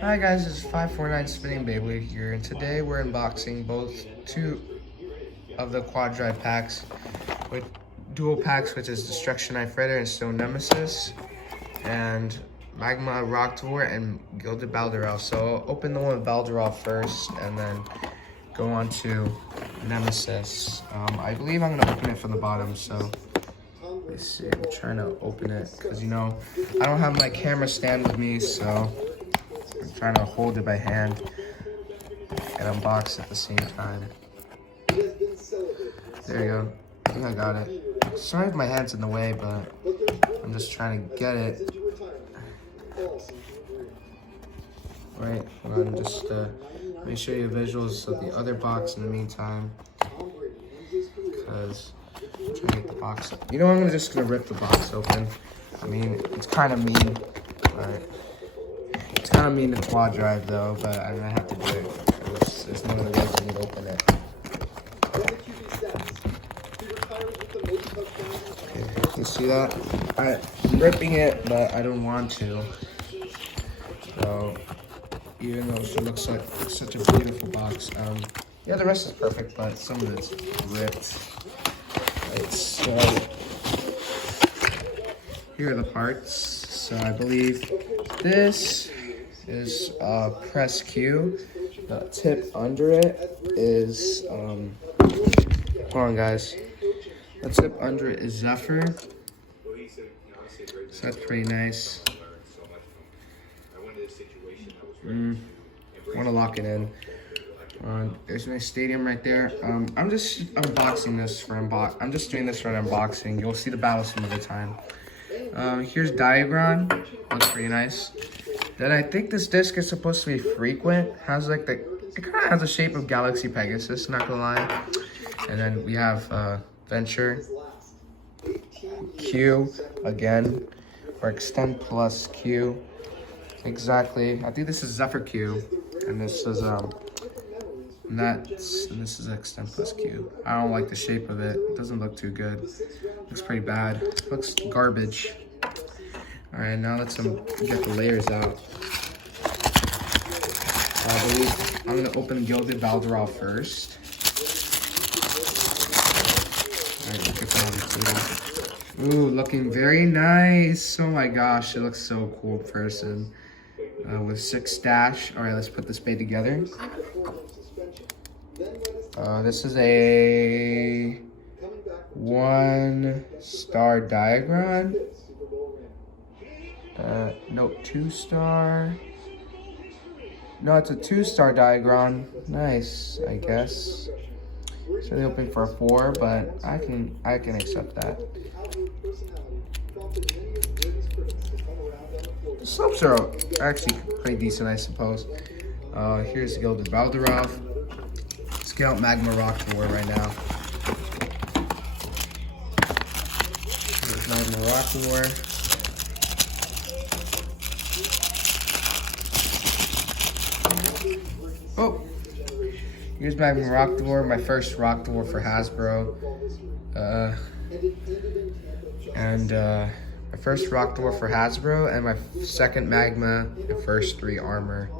Hi guys, it's 549 Spinning Beyblade here, and today we're unboxing two of the Quadrive packs with dual packs, which is Destruction Knife Rider and Stone Nemesis, and Magma Rocktor and Gilded Balderelf. So I'll open the one with Balderelf first, and then go on to Nemesis. I believe I'm gonna open it from the bottom, so let's see. I'm trying to open it because I don't have my camera stand with me, so I'm trying to hold it by hand and unbox at the same time. There you go. I think I got it. Sorry if my hand's in the way, but I'm just trying to get it. Right, hold on, just let me show you visuals of the other box in the meantime. Because I'm trying to get the box up. I'm just gonna rip the box open. I mean, it's kind of mean, but it's kind of mean to Quadrive though, but I'm gonna have to do it. There's no other way for me to open it. Okay, you see that? I'm ripping it, but I don't want to. So, even though she looks like such a beautiful box, yeah, the rest is perfect, but some of it's ripped. Right, so here are the parts. So I believe this is press Q. The tip under it is hold on guys. The tip under it is Zephyr. So that's pretty nice. Want to lock it in. There's my stadium right there. I'm just unboxing this for I'm just doing this for an unboxing. You'll see the battle some other time. Here's Diagram. Looks pretty nice. Then I think this disc is supposed to be frequent. Has like it kind of has the shape of Galaxy Pegasus, not gonna lie. And then we have Venture, Q again, or Extend plus Q. Exactly. I think this is Zephyr Q, and this is and this is Extend plus Q. I don't like the shape of it. It doesn't look too good. Looks pretty bad. Looks garbage. All right, now let's get the layers out. I believe I'm gonna open Gilded Balderelf first. All right, look at that. Ooh, looking very nice. Oh my gosh, it looks so cool in person. With 6 dash. All right, let's put this blade together. This is a 1-star diagram. No, 2-star. No, it's a 2-star diagram. Nice, I guess. It's really hoping for a 4, but I can accept that. The slopes are actually pretty decent, I suppose. Here's Gilded Balderelf. Let's get out Magma Rocktor right now. Here's Magma Rocktor. Oh, here's Magma Rocktor, my first Rocktor for Hasbro. My first Rocktor for Hasbro, and my second Magma, the first 3 armor.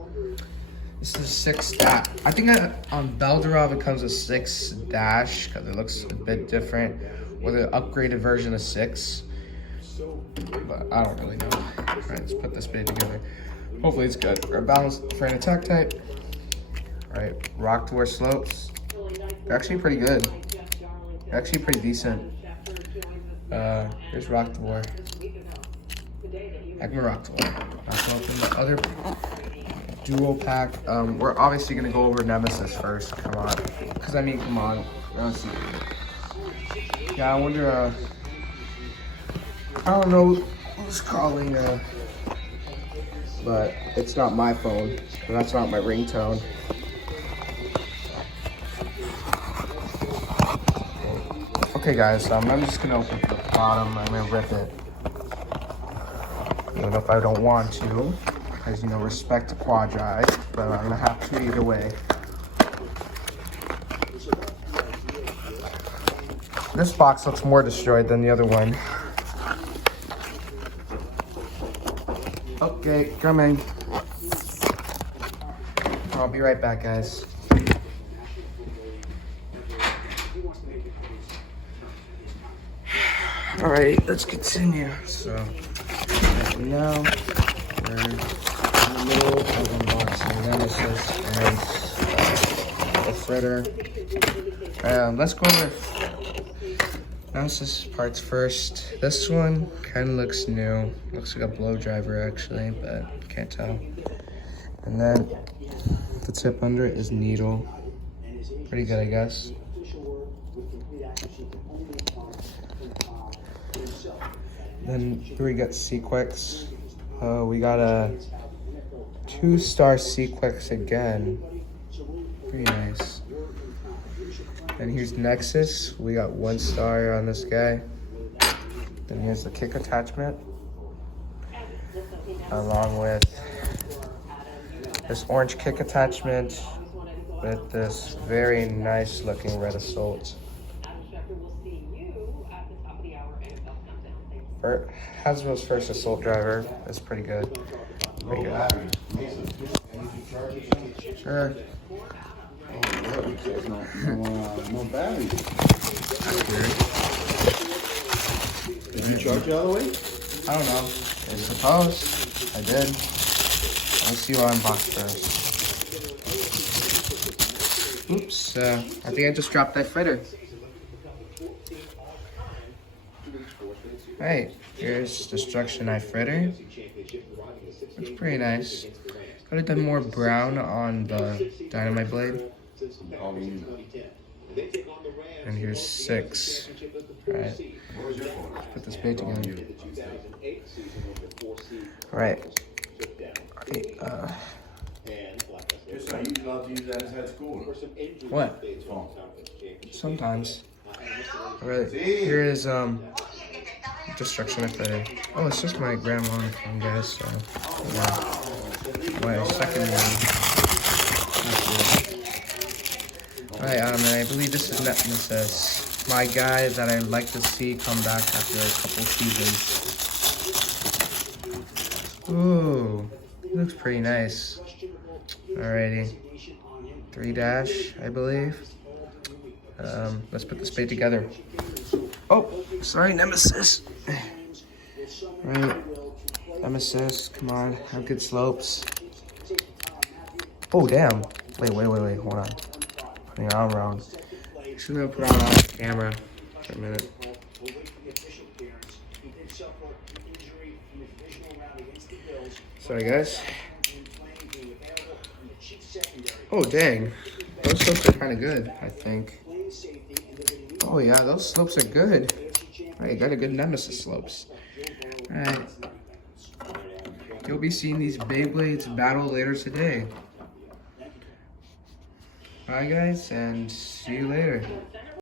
This is 6 dash. I think on Balderelf it comes with 6 dash because it looks a bit different, or the upgraded version of 6. But I don't really know. All right, let's put this bit together. Hopefully it's good. We're balanced for an attack type. All right, Rocktor slopes. They're actually pretty good. They're actually pretty decent. Here's Rocktor. Magma Rocktor. Let's open the other dual pack. We're obviously gonna go over Nemesis first. Come on, because I mean, come on. Let's see. Yeah, I wonder. I don't know who's calling. But it's not my phone. That's not my ringtone. Okay, guys. I'm just gonna open the bottom. I'm gonna rip it. Even if I don't want to, because respect to Quadrive, but I'm gonna have to either way. This box looks more destroyed than the other one. Okay, coming. I'll be right back, guys. Alright, let's continue. So, now we're in the middle of unboxing Nemesis and the fritter. Let's go with Nemesis parts first. This one kind of looks new. Looks like a blow driver actually, but can't tell. And then the tip under it is needle. Pretty good, I guess. Then here we got Sequex. We got a 2-star Sequex again. Pretty nice. And here's Nexus. We got 1 star on this guy. Then here's the kick attachment, along with this orange kick attachment with this very nice looking red Assault. Hasbro's first Assault driver is pretty good. Pretty good. Sure. No battery. Did you charge it all the way? I don't know. I suppose I did. Let's see what I unboxed first. Oops, I think I just dropped that fritter. Alright, here's Destruction Knife Fritter. Looks pretty nice. Could have done more brown on the Dynamite Blade. And here's 6. Alright, let's put this bait together. Alright. What? Sometimes. Alright, here is Destruction Knife Fritter. Oh, it's just my grandma on the phone, guys, so yeah. My second one. Alright, and I believe this is Nemesis. My guy that I'd like to see come back after a couple seasons. Ooh, he looks pretty nice. Alrighty. 3-, I believe. Let's put this bait together. Oh, sorry, Nemesis. Right, Nemesis, come on, have good slopes. Oh, damn. Wait, hold on. Putting it on wrong. Shouldn't have put it on off camera for a minute. Sorry, guys. Oh, dang. Those slopes are kind of good, I think. Oh, yeah, those slopes are good. Alright, got a good Nemesis slopes. Alright. You'll be seeing these Beyblades battle later today. Bye, guys, and see you later.